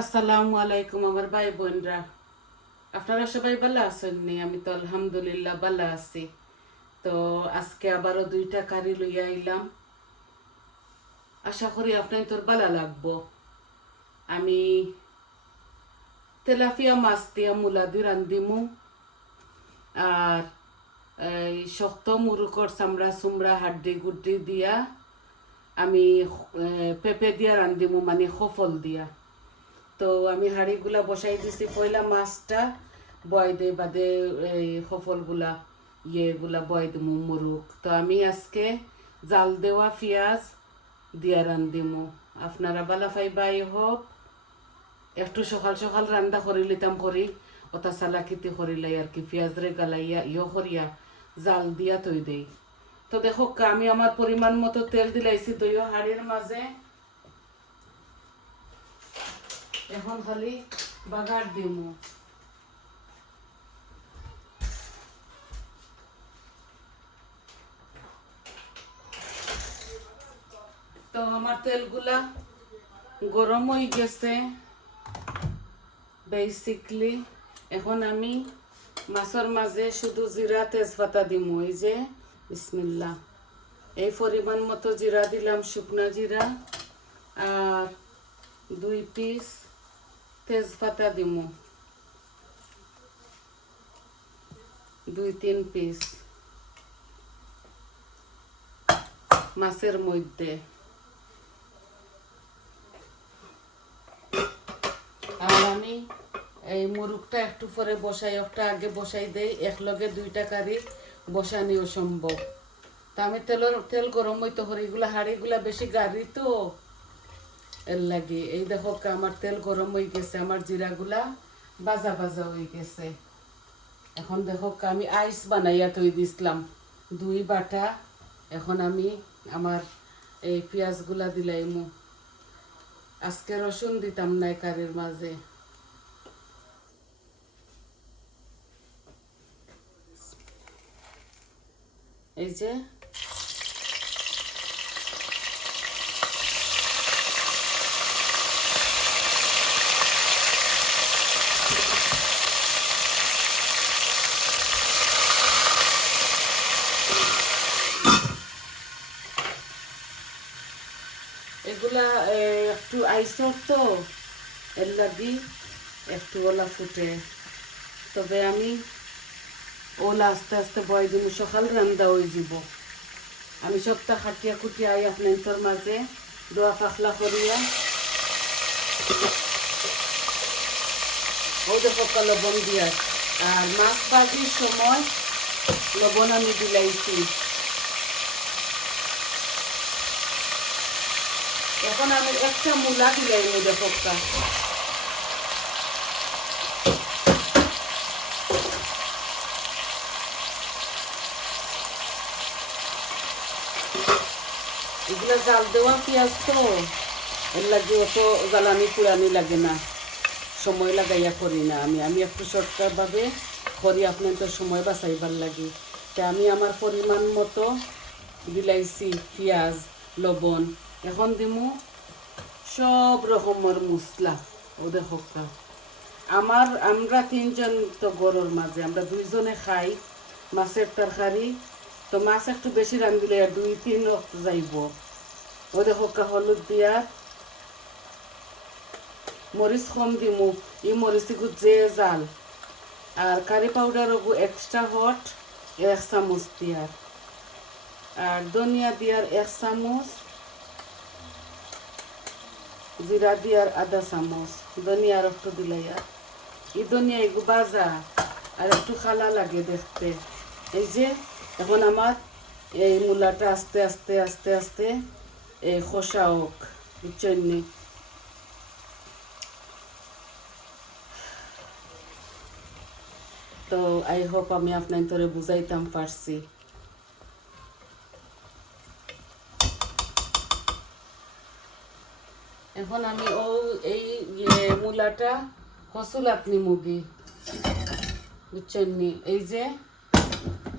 আসসালামু আলাইকুম আমার ভাই বোনরা। আপনারা সবাই ভালো আছেন নি? আমি তো আলহামদুলিল্লাহ ভালো আছি। তো আজকে আবারও দুইটা কারি লইয়া আইলাম। আশা করি আপনার তোর ভালো লাগবো। আমি তেলাফিয়া মাছ দিয়া মুলা দি রান্ধিমু। আর এই শক্ত মুরুকর চামড়া চুমড়া হাড্ডি গুড্ডি দিয়া আমি পেঁপে দিয়া রান্ধিমু মানে সফল দিয়া। তো আমি হাঁড়িগুলা বসাই দিছি। পয়লা মাছটা বয় দে বাদে এই সফলগুলা, ইয়েগুলা বয় দিমু মুরুক তো আমি আজকে জাল দেওয়া পেঁয়াজ দিয়া রান্ধিমু আপনারা বালা ফাইবাই হোক একটু সকাল সকাল রান্না করি লিতাম করি ওটা চালাকিতি করিলাই আর কি, পেঁয়াজ রে গালাইয়া ইয়ে করিয়া জাল দিয়া তৈ দেই। তো দেখো, আমি আমার পরিমাণ মতো তেল দিলাইছি, দইও হাড়ির মাঝে এখন খালি বাগার দিমু। তো আমার তেলগুলা গরম হয়ে গেছে। বেসিকলি এখন আমি মাছের মাঝে শুধু জিরা তেজপাতা দিমু, এই যে বিসমিল্লা এই পরিমাণ মতো জিরা দিলাম, শুকনা জিরা আর দুই পিস তেজপাতা দিমু। দুই, তিন পিস মাছের মধ্যে। আর আমি এই মুরুগটা একটু পরে বসাই একটা আগে বসাই দেই। একলগে দুইটা কারি বসানিও সম্ভব। তা আমি তেলের তেল গরম হইতে করে এগুলা হাড়িগুলা বেশি গাড়ি তো। লাগে। এই দেখো আমার তেল গরম হয়ে গেছে, আমার জিরাগুলা বাজা বাজা হয়ে গেছে। এখন দেখো আমি আইস বানাইয়া তৈ দিছিলাম। দুই বাটা, এখন আমি আমার এই পেঁয়াজগুলা দিলাইমু। আজকে রসুন দিতাম নাই কারির মাঝে। এই যে এগুলা একটু আইসর তো, এর লাগি একটু ওলা ফুটে। তবে আমি ওলা আস্তে আস্তে বয় দিন সকাল রান্দা হয়ে যাব। আমি সবটা খাটিয়া খুটিয়া আই আপনার মাঝে দোয়া পাখলা করিয়া। ও দেখো লবণ দিয়া। আর মাছ ভাজির সময় লবণ আমি দিলাইছি। এখন আমি একটা মূলা দিলাই দেখো কা এগুলা জাল দেওয়া পেঁয়াজ তো। এর লাগে অত জ্বালানি পুরানি লাগে না। সময় লাগাইয়া করি না আমি। আমি একটু শর্টকাটভাবে করি আপনার তো সময় বাঁচাইবার লাগে। তা আমি আমার পরিমাণ মতো বিলাইছি, পেঁয়াজ, লবণ। এখন দিমু সব রকমের মশলা ও দেখো কা। আমার, আমরা তিনজন তো গরুর মাঝে, আমরা দুইজনে খাই, মাছের তরকারি। তো মাছ একটু বেশি রান্ধিলে দুই, তিন রক্ত যাইব। ও দেখো কা হলুদ দিয়া মরিচ কম দিমু ই মরিচ গু যে জাল। আর কারি পাউডার গু এক্সট্রা হট এক চামচ দিয়ার। আর ধনিয়া দিয়ার এক চামচ। জিরা দিয়ার আধা চামচ ধনিয়ার একটু দিলাই আর ই ধনিয়া এগু বাজা আর একটু খালা লাগে দেখতে এই যে এখন আমার এই মূলাটা আস্তে আস্তে আস্তে আস্তে এই খোসা হোক বুঝছেন তো আই হোপ আমি আপনার তোরে বুঝাইতাম পারছি এখন আমি ও এই ইয়ে মূলাটা হসুলাত নিমুগি বুঝছেন নি? এই যে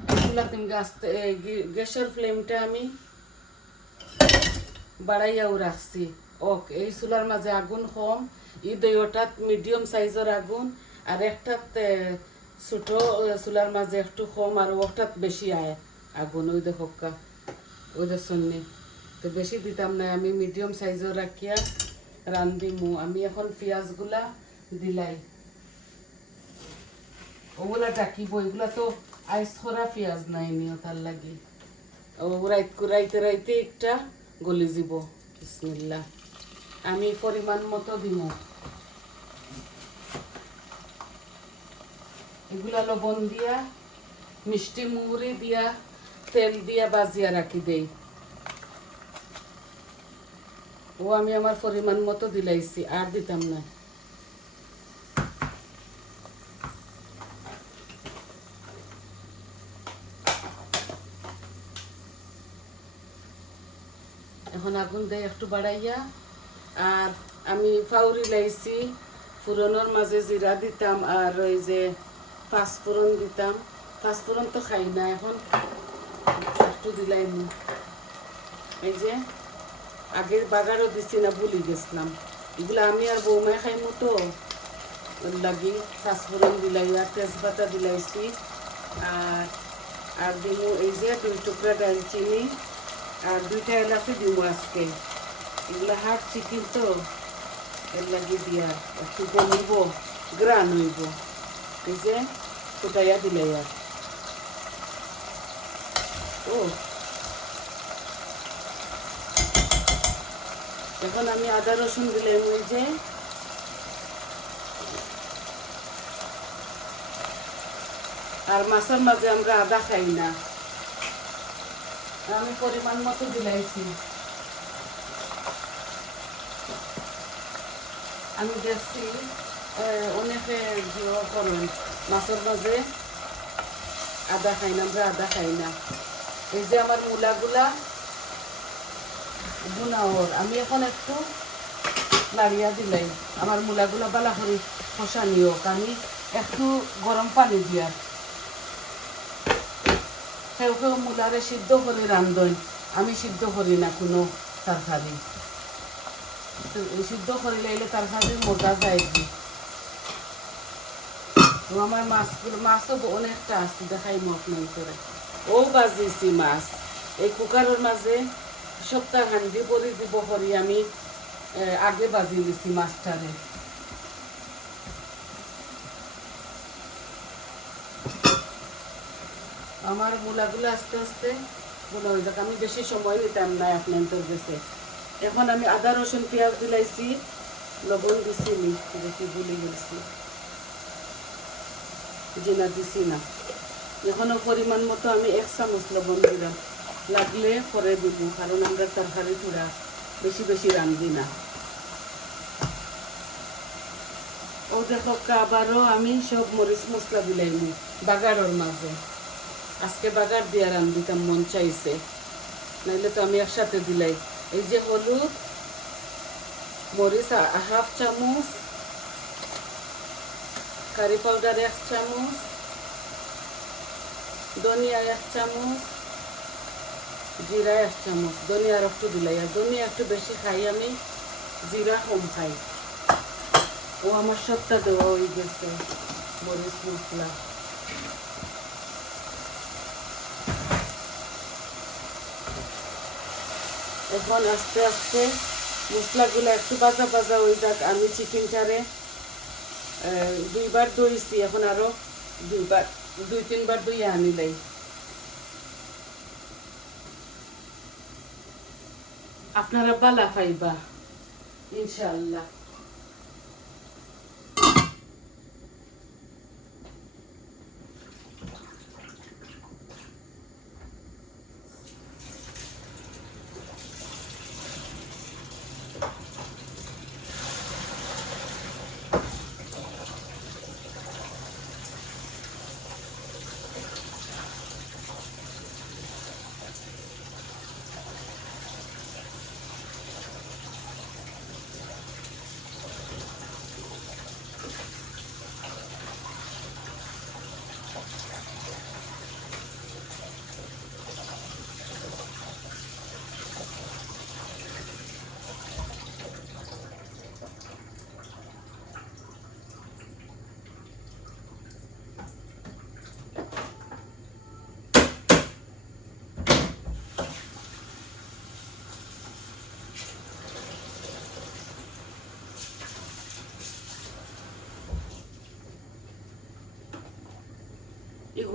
হসুলাত নিমুগি আস্তে গ্যাসের ফ্লেমটা আমি বাড়াইয়াও রাখছি। ওক এই চুলার মাঝে আগুন কম, ই দুইটাত মিডিয়াম সাইজের আগুন, আর একটাত ছোট চুলার মাঝে একটু কম, আর ওটাত বেশি আয় আগুন। ওই দেখো ওই যে তো বেশি দিতাম না আমি মিডিয়াম সাইজের রাখিয়া রান্ধিমু আমি এখন পেঁয়াজগুলা দিলাই। ওগুলা ডাকিব, এগুলা তো আইস করা পেঁয়াজ নাই নিও তার লাগি। রাইত রাইতে একটা গলি যাব বিসমিল্লা আমি পরিমাণ মতো দিব এগুলা লবণ দিয়া, মিষ্টি মুড়ি দিয়া, তেল দিয়া বাজিয়া রাখি দেই। ও আমি আমার পরিমাণ মতো দিলাইছি, আর দিতাম না। এখন আগুন দেয় একটু বাড়াইয়া, আর আমি ফাউরি লাইছি, ফুরনের মাঝে জিরা দিতাম, আর ওই যে পাঁচফোড়ন দিতাম। পাঁচফোড়ন তো খাই না, এখন একটু দিলাইনি এই যে আগের বাগারও দিছি না, ভুলি গেছিলাম। এগুলো আমি আর বৌমায় খাইমু তো। ওর লাগি পাঁচফোড়ন দিলাই আর তেজপাতা দিলাইছি। আর আর দিমু এই যে দুই টুকরা দারচিনি। আর দুইটা এলাচি দিমু আজকে। এগুলো হাট চিকেন তো। এর লাগি দিয়া একটু কমিব গ্রান হইব। এই যে ফুটাইয়া দিলাই আর ও এখন আমি আদা রসুন দিলাম ওই যে। আর মাছের মাঝে আমরা আদা খাই না। আমি পরিমাণ মতো দিলাইছি। আমি দেখছি অনেকে করেন, মাছের মাঝে আদা খাই না, আমরা আদা খাই না। এই যে আমার মূলাগুলা বুনাওর আমি এখন একটু নাড়িয়া দিলাই। আমার মূলাগুলা বালা করে আমি একটু গরম পানি দিয়া কেউ কেউ মূলারে সিদ্ধ করে রান্ধন আমি সিদ্ধ করি না কোনো তরকারি। সিদ্ধ করে লাইলে তরকারি মোটা যায় কি? তো আমার মাছগুলো মাছও অনেকটা আছে, দেখাই নাই করে ও বাজিছি মাছ। এই কুকারের মাঝে সপ্তাহ হান্ডি পরি দিব করি আমি আগে বাজি দিছি মাছটারে আমার মূলাগুলো আস্তে আস্তে বলো হয়ে যাক, আমি বেশি সময় নিতাম না আপনাদের কাছে। এখন আমি আদা, রসুন, পেঁয়াজ দিলাইছি, লবণ দিছি নি দেখি ভুলে গেছি জিনা দিছি না। এখনও পরিমাণ মতো আমি এক চামচ লবণ দিলাম। লাগলে পরে দিব, কারণ আমরা তরকারি থোড়া বেশি বেশি রান্ধি না। ও দেখো আবারও আমি সব মরিচ মশলা দিলাইনি বাগারের মাঝে। আজকে বাগার দিয়ে রান্ধিতাম, মন চাইছে। নাইলে তো আমি একসাথে দিলাই। এই যে হলুদ, মরিচ হাফ চামচ, কারি পাউডার এক চামচ, ধনিয়া এক চামচ জিরা এক চামচ ধনিয়ার একটু দিলাই। আর ধনিয়া একটু বেশি খাই আমি, জিরা কম খাই। ও আমার সবটা দেওয়া হয়ে গেছে, মরিচ, মশলা। এখন আস্তে আস্তে মশলাগুলো একটু বাজা বাজা হয়ে যাক। আমি চিকেনটারে দুইবার দইছি এখন আরও দুইবার, দুই তিনবার দই আনিলাই। আপনারা বালা পাইবা ইনশাল্লাহ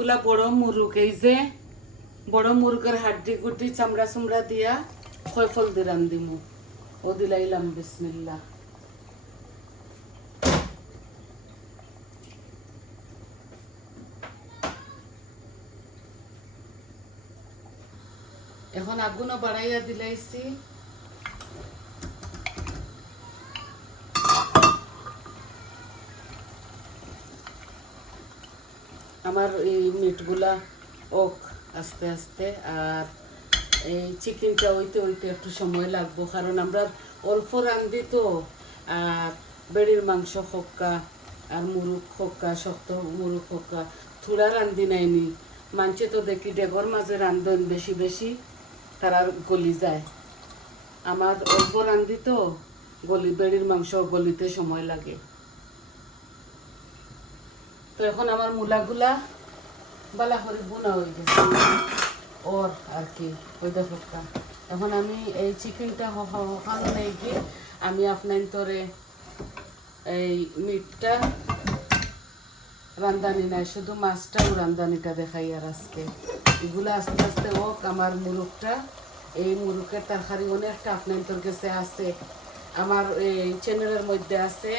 অনেকগুলা বড় মুরুগ এই যে বড় মুরগের হাড্ডি গুড্ডি চামড়া চামড়া দিয়া ফল দিয়ে রান্দিমু ও দিলাইলাম বিসমিল্লা এখন আগুনও বাড়াইয়া দিলাইছি। আমার এই মিটগুলা ওক আস্তে আস্তে আর এই চিকেনটা ওইতে ওইতে একটু সময় লাগবো। কারণ আমরা অল্প রান্ধি তো, আর বেড়ির মাংস হক্কা আর মুরুখ হক্কা, শক্ত মুরুখ হক্কা, থুড়া রান্ধি নাইনি। মানছে তো দেখি ডেগর মাঝে রান্ধন বেশি বেশি, তারা গলি যায়। আমার অল্প রান্ধি তো, গলি, বেড়ির মাংস গলিতে সময় লাগে। তো এখন আমার মূলাগুলা বালা করে বোনা হয়ে গেছে। ওর আর কি, ওই দেখো এখন আমি এই চিকেনটা হকানো নেই কি, আমি আপনার তোরে এই মিটটা রান্দানি নাই, শুধু মাছটাও রান্দানিটা দেখাই আর আজকে। এগুলো আস্তে আস্তে হোক, আমার মুরুখটা, এই মুরুখের তরকারি অনেকটা আপনার তোর কাছে আছে। আমার এই চ্যানেলের মধ্যে আছে।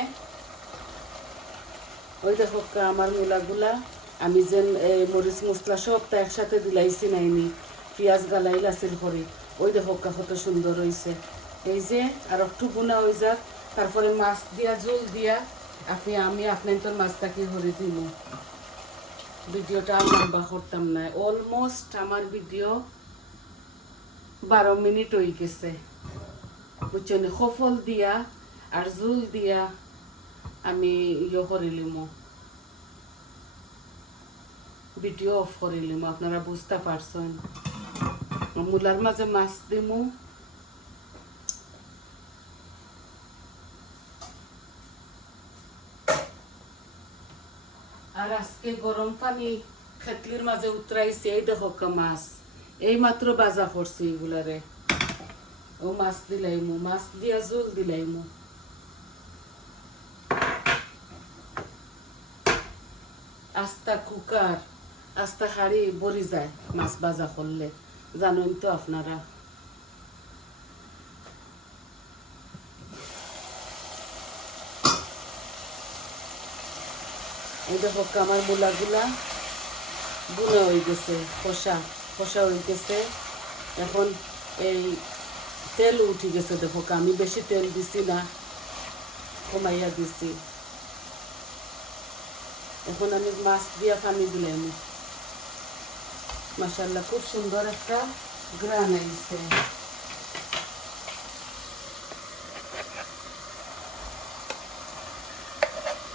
ওই দেখো, আমার মূলাগুলা, আমি এই মরিচ মশলা সবটা একসাথে দিলাইছি নাইনি পেঁয়াজ গালাই লাসির পরে ওই দেখো কত সুন্দর হয়েছে এই যে, আর একটু গুণা হয়ে যাক, তারপরে মাছ দিয়া ঝোল দিয়া, আপনি, আমি আপনার তোর মাছটা কি করে দিব। ভিডিওটা লম্বা করতাম না। অলমোস্ট আমার ভিডিও বারো মিনিট হয়ে গেছে। বুঝছেন সফল দিয়া আর জোল দিয়া আমি ইয়ে করিলিম ভিডিও অফ করিলিম আপনারা বুঝতে পারছেন মূলার মাঝে মাছ দিমু আর আজকে গরম পানি খেতলির মাঝে উতরাইছি এই দেখো মাছ এই মাত্র বাজা করছি এগুলারে ও মাছ দিলাইমু মাছ দিয়া জোল দিলাইমু আস্তা কুকার, আস্তা হাড়ি বরি যায় মাছ ভাজা করলে। জানেন তো আপনারা। দেখো আমার মূলাগুলা বুনা হয়ে গেছে কষা কষা হয়ে গেছে। এখন এই তেল উঠে গেছে দেখো আমি বেশি তেল দিছি না, কমাইয়া দিছি। এখন আমি মাছ দিয়া পানি দিলাম মাসাল্লাহ খুব সুন্দর একটা গ্রান আইছে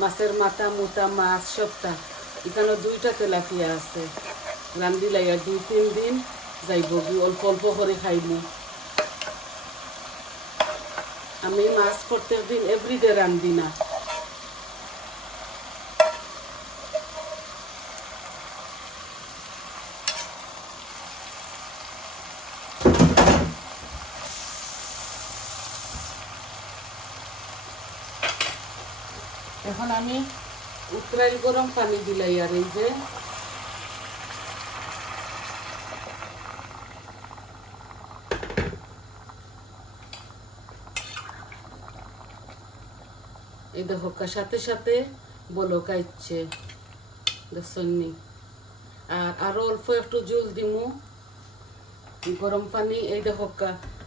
মাছের মাথা মোটা মাছ সবটা এখানে দুইটা তেলাপিয়া আছে রান্ধি লাইয়া দুই তিন দিন যাইব অল্প অল্প করে খাইমু আমি মাছ প্রত্যেক দিন এভরিডে রান্ধি না আমি উতরাইল গরম পানি দিলাই আর এই যে। এই দেখো সাথে সাথে বলো কাইচ্ছে দেখছনি আর আরও অল্প একটু জল দিমু। গরম পানি, এই দেখো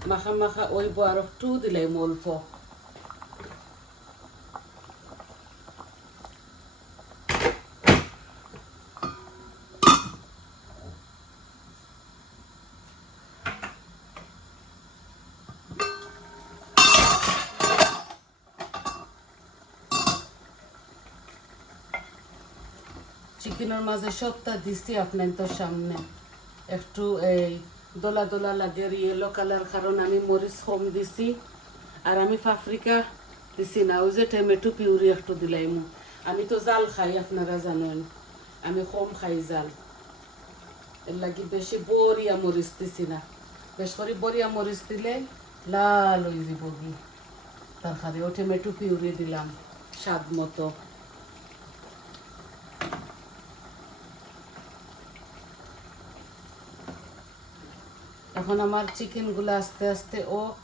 মাখা মাখা ওইব আর একটু দিলাইমু অল্প। চিকেনের মাঝে সবটা দিছি আপনার তো সামনে। একটু এই দোলা দোলা লাগে ইয়েলো কালার কারণ আমি মরিচ কম দিছি, আর আমি পাফরিকা দিছি না, ওই যে টমেটো পিউরি একটু দিলাইমু। আমি তো জাল খাই, আপনারা জানেন। আমি কম খাই জাল। এর লাগি বেশি বরিয়া মরিচ দিছি না। বেশ করে বরিয়া মরিচ দিলে লাল হয়ে যাব কি তরকারি ও টমেটো পিউরি দিলাম, স্বাদ মতো। এখন আমার চিকেনগুলো আস্তে আস্তে ওক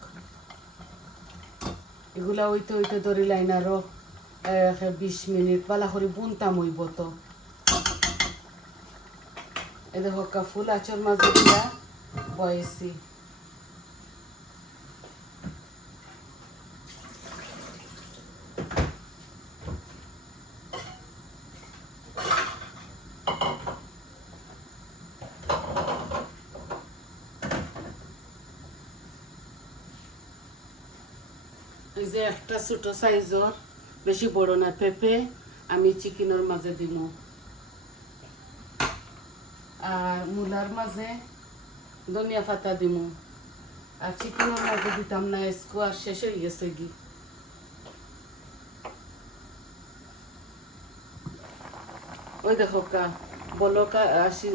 এগুলা ওইতে ওইতে ধরি লাইন আরও বিশ মিনিট, বালা করে বুনতাম হইব তো এদের দেখো কা ফুল আচর মাঝে বয়েছি। যে একটা ছোট সাইজর বেশি বড় না, পেঁপে আমি চিকেনের মাঝে দিব আর মূলার মাঝে ধনিয়া পাতা দিব আর চিকেনের মাঝে দিতাম না স্কোয়ার শেষ হয়ে গেছে কি। ওই দেখো কা, বলকা আসি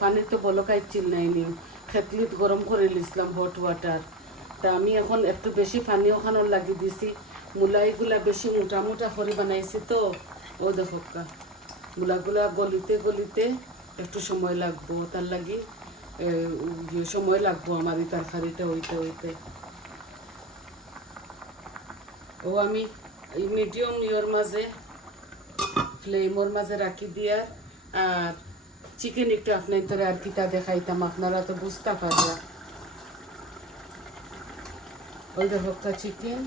পানির তো বলকা ইচ্ছিল নাই নি খেতলিত গরম করে লিছিলাম হট ওয়াটার তা আমি এখন একটু বেশি পানি ওখানে লাগিয়ে দিছি। মূলাইগুলা বেশি মোটা মোটা করে বানাইছি তো। ও দেখো মূলাগুলা গলিতে গলিতে একটু সময় লাগবো, তার লাগি ইয়ে সময় লাগবো আমার এই তরকারিটা হইতে হইতে ও আমি মিডিয়াম ইয়র মাঝে ফ্লেমর মাঝে রাখি দিয়ার আর চিকেন একটু আপনার ধরে আর কিটা দেখাইতাম, আপনারা তো বুঝতে পারলা ওই দেখো চিকেন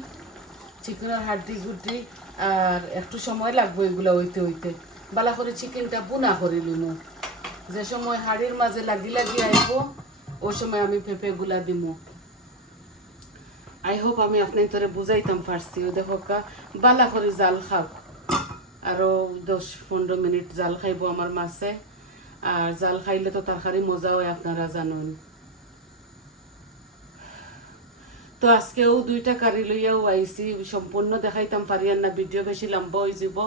চিকেনের হাড্ডি গুড্ডি, আর একটু সময় লাগবে এগুলো হইতে হইতে বালা করে চিকেনটা বুনা করে লিমু যে সময় হাড়ির মাঝে লাগি লাগি আইব ওই সময় আমি পেঁপেগুলা দিমু। আই হোপ আমি আপনার তোরে বুঝাইতাম পারছি ও দেখো কা বালা করে জাল খাও আরও দশ পনেরো মিনিট জাল খাইব আমার মাছে। আর জাল খাইলে তো তরকারি মজা হয়, আপনারা জানুন। তো আজকেও দুইটা কারি লইয়াও আইছি, সম্পূর্ণ দেখাইতাম পারি আর না ভিডিও বেশি লম্বা হয়ে যাব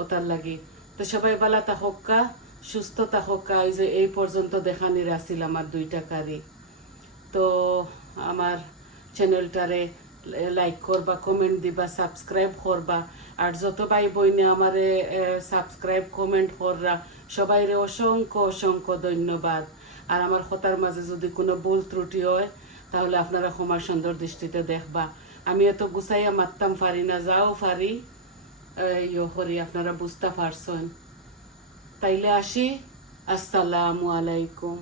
ওটার লাগি। তো সবাই বালা তাহকা সুস্থ তাহকা ওই যে এই পর্যন্ত দেখানির আসিল আমার দুইটা কারি। তো আমার চ্যানেলটারে লাইক করবা, কমেন্ট দিবা, সাবস্ক্রাইব করবা, আর যত ভাই বইনে আমারে সাবস্ক্রাইব, কমেন্ট কররা, সবাইরে অসংখ্য অসংখ্য ধন্যবাদ। আর আমার কথার মাঝে যদি কোনো ভুল ত্রুটি হয় তাহলে আপনারা ক্ষমা সুন্দর দৃষ্টিতে দেখবা। আমি এত গুছাইয়া মারতাম পারি না, যাও পারি ইয়ে করি আপনারা বুঝতে পারছেন। তাইলে আসি। আসসালামু আলাইকুম।